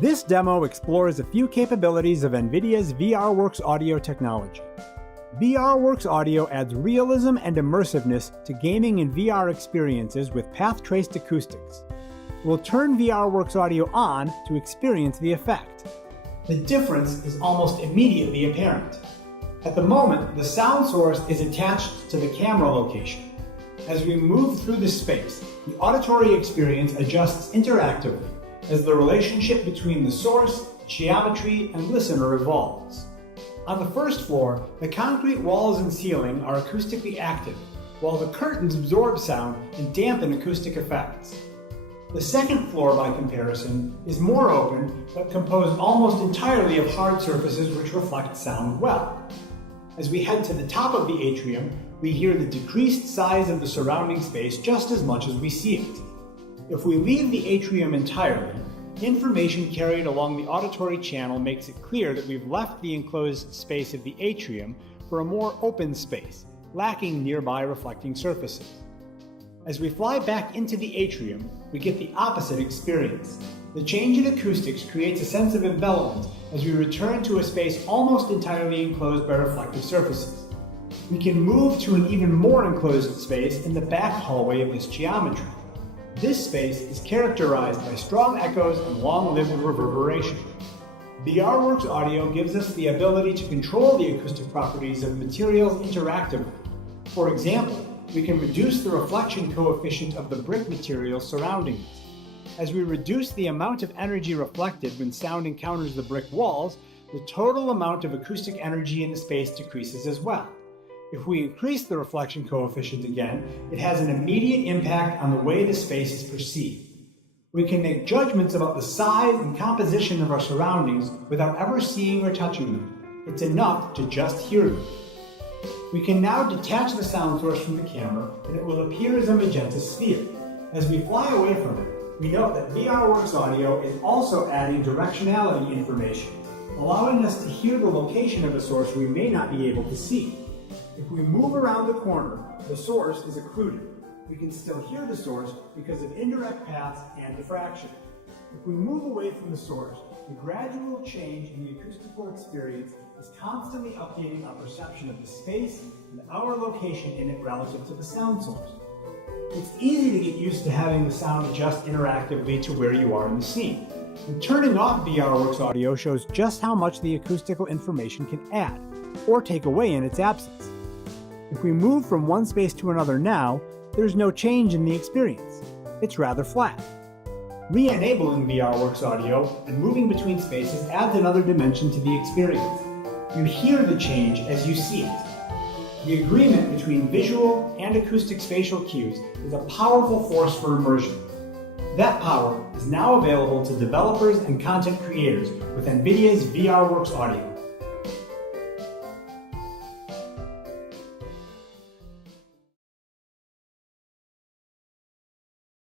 This demo explores a few capabilities of NVIDIA's VRWorks audio technology. VRWorks audio adds realism and immersiveness to gaming and VR experiences with path-traced acoustics. We'll turn VRWorks audio on to experience the effect. The difference is almost immediately apparent. At the moment, the sound source is attached to the camera location. As we move through the space, the auditory experience adjusts interactively as the relationship between the source, geometry, and listener evolves. On the first floor, the concrete walls and ceiling are acoustically active, while the curtains absorb sound and dampen acoustic effects. The second floor, by comparison, is more open, but composed almost entirely of hard surfaces which reflect sound well. As we head to the top of the atrium, we hear the decreased size of the surrounding space just as much as we see it. If we leave the atrium entirely, information carried along the auditory channel makes it clear that we've left the enclosed space of the atrium for a more open space, lacking nearby reflecting surfaces. As we fly back into the atrium, we get the opposite experience. The change in acoustics creates a sense of envelopment as we return to a space almost entirely enclosed by reflective surfaces. We can move to an even more enclosed space in the back hallway of this geometry. This space is characterized by strong echoes and long-lived reverberation. VRWorks audio gives us the ability to control the acoustic properties of materials interactively. For example, we can reduce the reflection coefficient of the brick materials surrounding it. As we reduce the amount of energy reflected when sound encounters the brick walls, the total amount of acoustic energy in the space decreases as well. If we increase the reflection coefficient again, it has an immediate impact on the way the space is perceived. We can make judgments about the size and composition of our surroundings without ever seeing or touching them. It's enough to just hear them. We can now detach the sound source from the camera, and it will appear as a magenta sphere. As we fly away from it, we note that VRWorks audio is also adding directionality information, allowing us to hear the location of a source we may not be able to see. If we move around the corner, the source is occluded. We can still hear the source because of indirect paths and diffraction. If we move away from the source, the gradual change in the acoustical experience is constantly updating our perception of the space and our location in it relative to the sound source. It's easy to get used to having the sound adjust interactively to where you are in the scene. And turning off VRWorks audio shows just how much the acoustical information can add, or take away in its absence. If we move from one space to another now, there's no change in the experience. It's rather flat. Re-enabling VRWorks audio and moving between spaces adds another dimension to the experience. You hear the change as you see it. The agreement between visual and acoustic spatial cues is a powerful force for immersion. That power is now available to developers and content creators with NVIDIA's VRWorks audio.